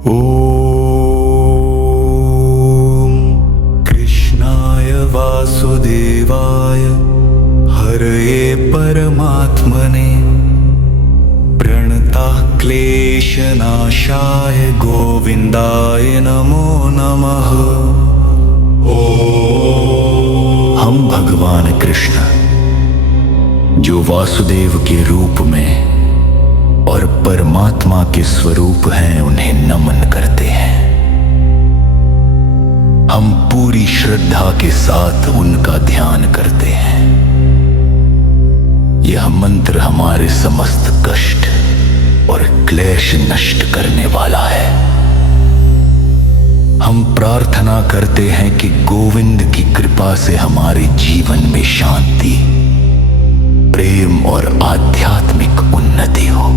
ॐ कृष्णाय वासुदेवाय हरये परमात्मने प्रणतः क्लेशनाशाय गोविन्दाय नमो नमः। हम भगवान कृष्ण जो वासुदेव के रूप में और परमात्मा के स्वरूप हैं उन्हें नमन करते हैं। हम पूरी श्रद्धा के साथ उनका ध्यान करते हैं। यह मंत्र हमारे समस्त कष्ट और क्लेश नष्ट करने वाला है। हम प्रार्थना करते हैं कि गोविंद की कृपा से हमारे जीवन में शांति, प्रेम और आध्यात्मिक उन्नति हो।